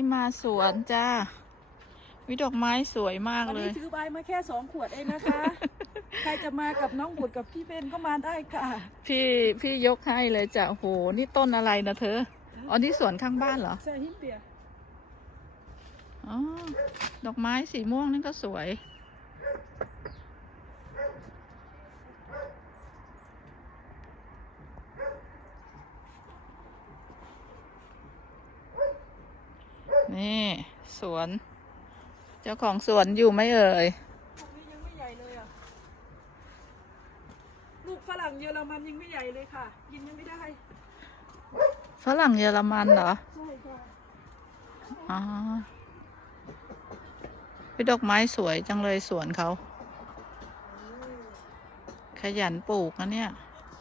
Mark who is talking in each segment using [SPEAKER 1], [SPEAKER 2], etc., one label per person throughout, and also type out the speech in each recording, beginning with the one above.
[SPEAKER 1] มาสวนจ้าวิดอกไม้สวยมากเลย
[SPEAKER 2] วันนี้ถือใบมาแค่2 ขวดเองนะคะ ใครจะมากับน้องบุตรกับพี่เบนก็มาได้ค่ะ
[SPEAKER 1] พี่ยกให้เลยจ้ะโหนี่ต้นอะไรนะเธออ๋อนี่สวนข้างบ้านเหรอ
[SPEAKER 2] ใช่ฮิปเปีย
[SPEAKER 1] อ๋อดอกไม้สีม่วงนั่นก็สวยนี่สวนเจ้าของสวนอยู่ไหมเอ่ย
[SPEAKER 2] ลูกนี้ยังไม่ใหญ่เลยอ่ะลูกฝรั่งเยอรมันยังไม่ใหญ่เลยค่ะกินยังไม่ได้
[SPEAKER 1] ฝรั่งเยอรมันเหรอ
[SPEAKER 2] ใช่ค่ะ
[SPEAKER 1] อ๋อพี่ดอกไม้สวยจังเลยสวนเขาขยันปลูกนะเนี่ย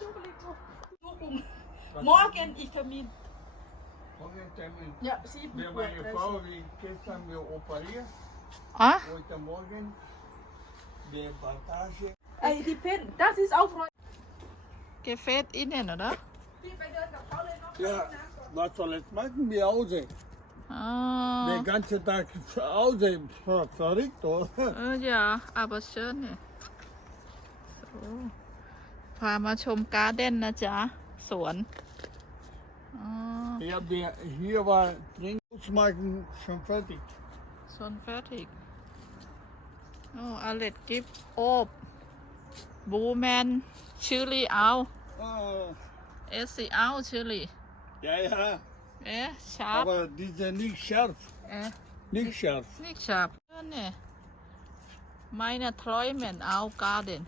[SPEAKER 2] Morgen ich Termin
[SPEAKER 3] Morgen Termin.
[SPEAKER 2] Ja 7
[SPEAKER 3] Bij
[SPEAKER 2] Uhr
[SPEAKER 3] meine Frau, die gestern wir operiert.
[SPEAKER 1] อ๋อ
[SPEAKER 3] Heute Morgen die Bandage.
[SPEAKER 2] Die Pen das ist auch Freund
[SPEAKER 1] เกเฟสอินเนี่ยเหรอ
[SPEAKER 2] พี่ไปเดินกับเขาเลยเนาะ
[SPEAKER 3] Ja, was soll ich machen? Wie Hause.
[SPEAKER 1] อ๋อ
[SPEAKER 3] Den ganzen Tag zu Hause. Verrückt, oder?
[SPEAKER 1] อย่าอาบเชิญเนี่ยพามาชมการ์เด้นนะจ๊ะสวนอ๋อ
[SPEAKER 3] Ich habe hier war Trinkhausmarken schon fertig.
[SPEAKER 1] สวนแฟติกโอ้อเลตกิฟโอบบูแมนชิลีเอา
[SPEAKER 3] Oh,
[SPEAKER 1] เอสซีเอาชิลี
[SPEAKER 3] ja, ja.
[SPEAKER 1] เอ๊ะชาร์ป
[SPEAKER 3] Aber die sind nicht scharf.
[SPEAKER 1] เอ๊ะ
[SPEAKER 3] Nicht scharf.
[SPEAKER 1] นี่ชาร์ปเนี่ยไม่นะทรอยเมนเอาการ์เด้น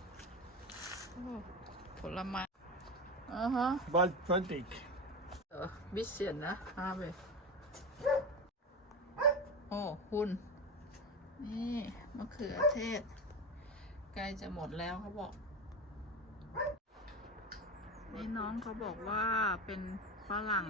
[SPEAKER 1] ผลไม้ฮะ
[SPEAKER 3] Bald fertig.
[SPEAKER 1] บิเซียนนะฮาเบโอ้คุณนี่มะเขือเทศใกล้จะหมดแล้วเขาบอกนี่น้องเขาบอกว่าเป็นฝรั่ง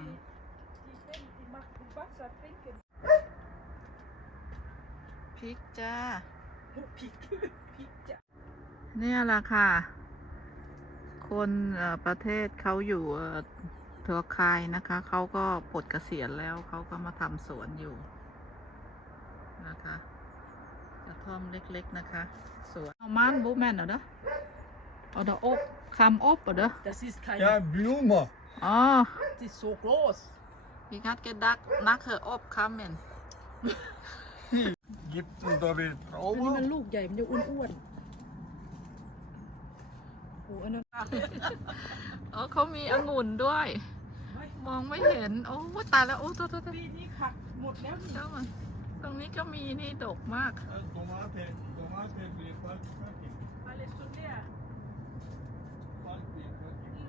[SPEAKER 1] พริกจ้า
[SPEAKER 2] พริกจ้ะ
[SPEAKER 1] เนี่ยแหละค่ะ คนประเทศเขาอยู่เทอร์คายนะคะเขาก็ปลดเกษียณแล้วเขาก็มาทำสวนอยู่นะคะกระท่อมเล็กๆนะคะสวนเอามันบูแมนเหรอเด้อเอาดอกอบคำอบเหรอเด้อ
[SPEAKER 2] Das ist kein
[SPEAKER 3] Ja, Blume.
[SPEAKER 1] อ๋อ
[SPEAKER 2] das ist so groß
[SPEAKER 1] พี่คัดแกดักนักเหอะอบคำเมน
[SPEAKER 3] Gibt es da wieder
[SPEAKER 2] อันนี้มัน
[SPEAKER 3] Trauma?
[SPEAKER 2] ลูกใหญ่มันจะอ้วนๆโอ้อันนั้น
[SPEAKER 1] อ๋อเขามีองุ่นด้วย มองไม่เห็นโอ้ตายแล้วโอ้ตัว
[SPEAKER 2] ปีนี้ขัดหมดแล้วนี่
[SPEAKER 1] เจ้ามันตรงนี้ก็มีนี่ดกมาก
[SPEAKER 3] Tomate wird bald fertig.
[SPEAKER 2] Alles schon leer
[SPEAKER 3] Bald wird fertig.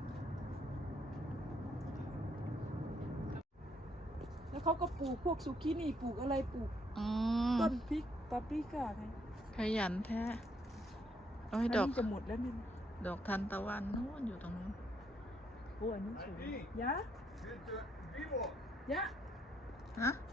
[SPEAKER 2] แล้วเขาก็ปลูกพวกซูกินี่ปลูกอะไรปลูก
[SPEAKER 1] อ๋อ
[SPEAKER 2] ต้นพริกปาปริก้าไง
[SPEAKER 1] ขยันแท้โอ้
[SPEAKER 2] อั
[SPEAKER 1] ย
[SPEAKER 2] น
[SPEAKER 1] ดอก
[SPEAKER 2] นี้จะหมดแล้วเนี่ย
[SPEAKER 1] ดอกทันตะวันนู้นอยู่ตรงนู้น
[SPEAKER 2] โอ้อันนี้สวยยะ
[SPEAKER 3] Bitte, Vivo.
[SPEAKER 2] ยะ
[SPEAKER 1] ฮะ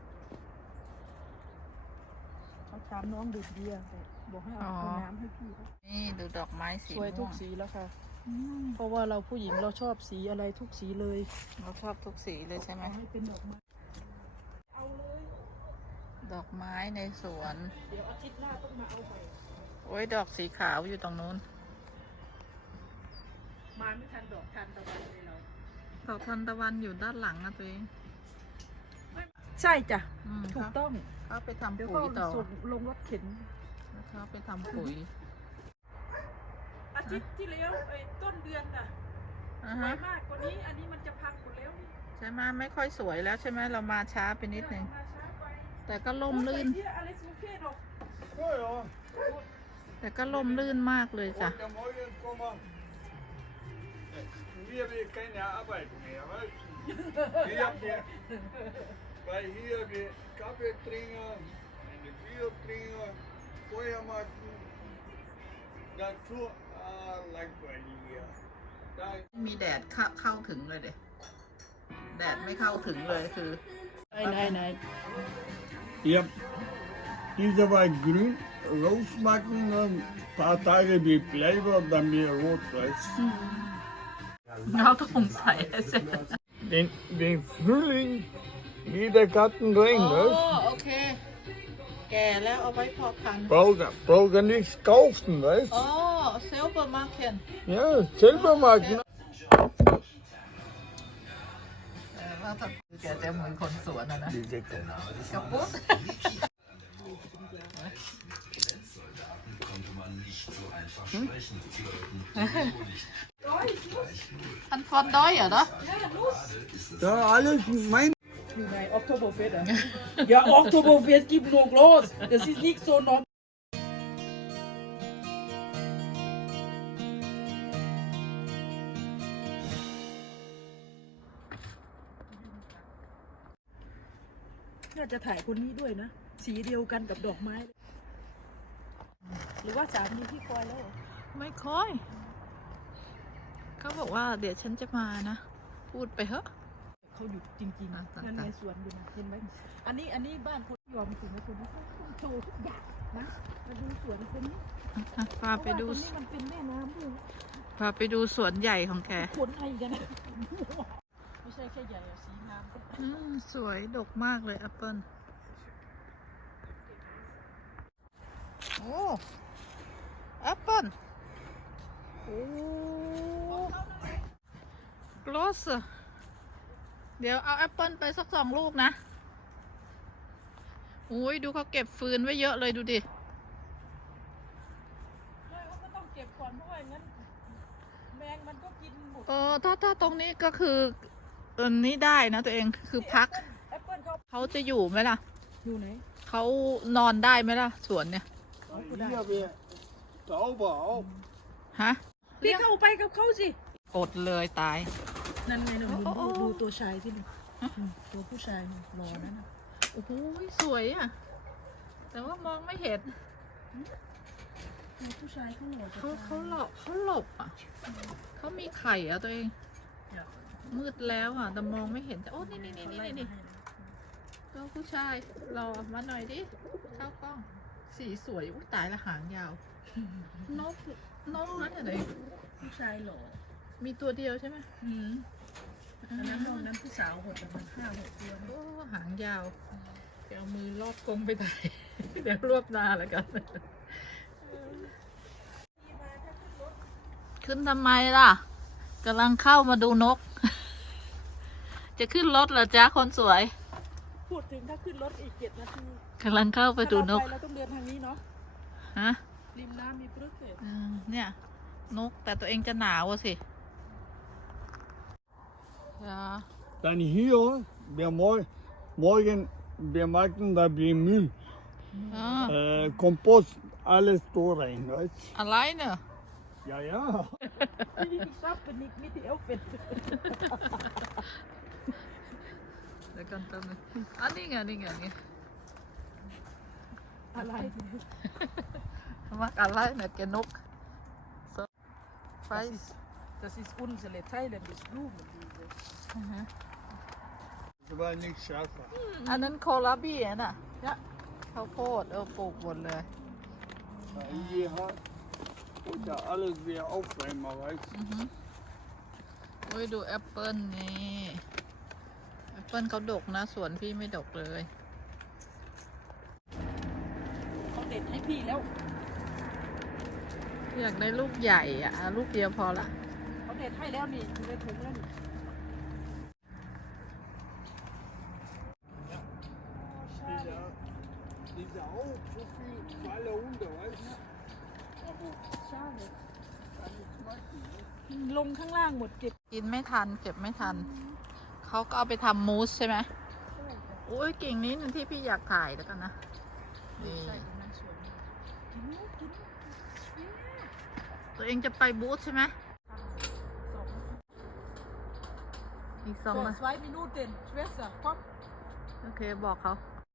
[SPEAKER 2] เขาถามน้องดื่มเบียร์แต่บอกให้เอาน้ำให้พี่เขา
[SPEAKER 1] นี่ดูดอกไม้สี
[SPEAKER 2] สวยทุ
[SPEAKER 1] ม่ว
[SPEAKER 2] ก
[SPEAKER 1] ง
[SPEAKER 2] สีแล้วค่ะ
[SPEAKER 1] อืม
[SPEAKER 2] เพราะว่าเราผู้หญิงเราชอบสีอะไรทุกสีเลย
[SPEAKER 1] เราชอบทุกสีเลยใช่ไหม
[SPEAKER 2] เอาให้เป็นดอกไม้เอาเลย
[SPEAKER 1] ดอกไม้ในสวน
[SPEAKER 2] เดี๋ยวอาทิตย์หน้าต้องมาเอาไป
[SPEAKER 1] โอ้ยดอกสีขาวอยู่ตรงนู้น
[SPEAKER 2] มาไม่ทันดอกทันตะวันเลยเรา
[SPEAKER 1] ดอกทันตะวันอยู่ด้านหลังนะตัวเอง
[SPEAKER 2] ใช่จ้ะ
[SPEAKER 1] อืม
[SPEAKER 2] ถูกต้อง
[SPEAKER 1] เขาไปทำ
[SPEAKER 2] เดี๋ยว
[SPEAKER 1] ปุ๋
[SPEAKER 2] ก็
[SPEAKER 1] ยต่อ
[SPEAKER 2] ส่งลงรถเข็น
[SPEAKER 1] เขาไปทำปุ๋ย
[SPEAKER 2] อาทิตย์ที่แล้วไอ้ต้นเดือนน่ะ
[SPEAKER 1] อ่า
[SPEAKER 2] สว
[SPEAKER 1] ฮะ
[SPEAKER 2] ยมากกว่านี้อันนี้มันจะพังหมดแล้วนี่
[SPEAKER 1] ใช่ไหมไม่ค่อยสวยแล้วใช่ไหมเรามาช้าไปนิดนึง
[SPEAKER 2] มาช้าไป
[SPEAKER 1] แต่ก็ล่มลื่น
[SPEAKER 2] ที่อะไรสุเกตหรอก
[SPEAKER 3] Ja, ja.
[SPEAKER 1] แต่ก็ล่มลื่นมากเลยจ้ะ
[SPEAKER 3] Heute Morgen kommen. Hier wir keine Arbeit mehr, weißt du? Weil hier wir Kaffee trinken, eine Bier trinken, Feuer machen. Dazu langweilig hier. Da
[SPEAKER 1] มีแดดเข้าถึงเลยเด็แดดไม่เข้าถึงเลยคือ
[SPEAKER 2] ไหน
[SPEAKER 3] Ja, diese war grün, rausmachen, ein paar Tage wie bleiben, dann wieder rot, weißt du?
[SPEAKER 1] เราต้องใส่เสร็จ
[SPEAKER 3] Den Frühling Jeder Garten rein,
[SPEAKER 1] โอ้
[SPEAKER 3] weißt
[SPEAKER 1] โอเค แก่แล้วเอาไว้พอพันธุ์
[SPEAKER 3] Braucht er nichts kaufen, weißt
[SPEAKER 1] อ๋อเซลเบอร์มาร์เก็ต
[SPEAKER 3] Ja, selber machen.
[SPEAKER 1] ว่าถ้าแกจะเหมือนคนสวนนะ
[SPEAKER 3] Diese
[SPEAKER 1] กับปุ๊บอันฟอนดอยเหรอเนาะ
[SPEAKER 3] Da alles mein.
[SPEAKER 2] อยู่ใน Oktoberfest อ่ะ Ja, Oktoberfest gibt nur groß. Das ist nicht so normal. น่าจะถ่ายคนนี้ด้วยนะ สีเดียวกันกับดอกไม้ หรือว่าสามีพี่คอยแล้วเหรอ
[SPEAKER 1] ไม่ค่อยเขาบอกว่าเดี๋ยวฉันจะมานะ พูดไปเถอะ
[SPEAKER 2] เขาอยู่จริงๆ
[SPEAKER 1] อ่ะ
[SPEAKER 2] นะนั่นในสวนอยู่นะเห็นไหมอันนี้บ้านคนยอมสินะคนนี้ต้องโชว์ทุกอย่างนะมาดูสวนคนนี้
[SPEAKER 1] อ่ะพาไปดู
[SPEAKER 2] เพราะว่าคนนี้มันเป็นแม่น้ำด้วย
[SPEAKER 1] พาไปดูสวนใหญ่ของแก
[SPEAKER 2] คนไทยกันนะไม่ใช่แค่ใหญ่อะสีน้ำ
[SPEAKER 1] สวยดกมากเลยแอปเปิ้ลโอ้แอปเปิ้ลโอ้กลอสเดี๋ยวเอาแอปเปิ้ลไปสัก2 ลูกนะโอ้ยดูเขาเก็บฟืนไว้เยอะเลยดูดิ
[SPEAKER 2] ไม่เขาก็ต้องเก็บก่อนเพราะว่างั้นแมงมันก็กินหมด
[SPEAKER 1] ถ้าตรงนี้ก็คือนี้ได้นะตัวเองคือพัก
[SPEAKER 2] แอปเปิ้ลเขา
[SPEAKER 1] เขาจะอยู่ไหมล่ะ
[SPEAKER 2] อยู่ไหน
[SPEAKER 1] เขานอนได้ไหมล่ะสวนเนี่ย
[SPEAKER 3] Hier wäre sauber auch.
[SPEAKER 1] ฮะ
[SPEAKER 2] พี่เข้าไปกับเขาสิ
[SPEAKER 1] อดเลยตาย
[SPEAKER 2] นั่นไงหนู
[SPEAKER 1] โอ้โอ้
[SPEAKER 2] ดูตัวชายที่นี่ตัวผู้ชายนี่รอนั่นน่ะ
[SPEAKER 1] โอ้โหสวยอ่ะ แต่ว่ามองไม่เห็น
[SPEAKER 2] ตัวผู้ชายเขาหล่อจะ
[SPEAKER 1] เขาหลบอ่ะเขามีไข่อ่ะตัวเอง มืดแล้วอ่ะแต่มองไม่เห็นแต่โอ้นี่ตัวผู้ชายรอมาหน่อยดิเข้ากล้อง สีสวยอุ้ยตายละหางยาว นกนั่นอะไร
[SPEAKER 2] ผู้ชายหล่อ
[SPEAKER 1] มีตัวเดียวใช่ไหม
[SPEAKER 2] อันนั้นนอกนั้นผู้สาวหดประมาณ5-6 ตัวนะ
[SPEAKER 1] โอ้หางยาวเดี๋ยวเอามือรอบกรงไปถ่าย เดี๋ยวรวบหน้าแล้วกัน ขึ้นทำไมล่ะกำลังเข้ามาดูนก จะขึ้นรถเหรอจ๊ะคนสวย
[SPEAKER 2] พูดถึงถ้าขึ้นรถอีก7 นาที
[SPEAKER 1] กำลังเข้าไปดูนก
[SPEAKER 2] ถ้าเราไปเราต้องเดินทางนี้เนาะ
[SPEAKER 1] ฮะ
[SPEAKER 2] ริมน้ำมีปรึกเลย
[SPEAKER 1] เนี่ย นกแต่ตัวเองจะหนาวอะสิja.
[SPEAKER 3] Dann hier, morgen, wir machen da den Müll.
[SPEAKER 1] อ๋อ
[SPEAKER 3] Kompost, alles da rein, weißt
[SPEAKER 1] อะไรเนี่ย
[SPEAKER 3] Ja, ja.
[SPEAKER 2] นี่ชอบเป็นนิกมิติเอลเป็น
[SPEAKER 1] เดี๋ยวกันตัวนึงอันนี้ไงนี่
[SPEAKER 2] อะไร
[SPEAKER 1] มักอะไรเนี่ยแกนกไป
[SPEAKER 2] Das ist unsere thailändische Blumenwiese.
[SPEAKER 3] Das war nicht schärfer.
[SPEAKER 1] อันนั้นโคลาบี้น่ะข้าวโพดปลูกหมดเลย
[SPEAKER 3] Hier hat ja alles wieder aufräumen, weißt du.
[SPEAKER 1] โอ้ยดูแอปเปิ้ลนี่แอปเปิ้ลเขาดกนะสวนพี่ไม่ดกเลย
[SPEAKER 2] เขาเด็ดให้พี่แล้ว
[SPEAKER 1] อยากได้ลูกใหญ่อะลูกเดียวพอละ
[SPEAKER 2] เขาเด็ดให้แล้วนี่อยู่ในถุงแล้วนี่
[SPEAKER 3] Diese auch, so viel Falle runter, weißt du. Aber
[SPEAKER 2] ใช่
[SPEAKER 3] keine Schmecken, ne?
[SPEAKER 2] ลงข้างล่างหมดเก็บ
[SPEAKER 1] กินไม่ทันเก็บไม่ทันเขาก็เอาไปทำมูสใช่ไหมโอ้ยกิ่งนี้นึงที่พี่อยากถ่ายแล้วกันนะนี่
[SPEAKER 2] ใช่ตรงนั้นสวยมากกินลูกกิน
[SPEAKER 1] ตัวเองจะไปบูธใช่ไหมอีก
[SPEAKER 2] 2
[SPEAKER 1] 2
[SPEAKER 2] 2 Minuten Schwester komm
[SPEAKER 1] โอเคบอกเขา
[SPEAKER 2] เ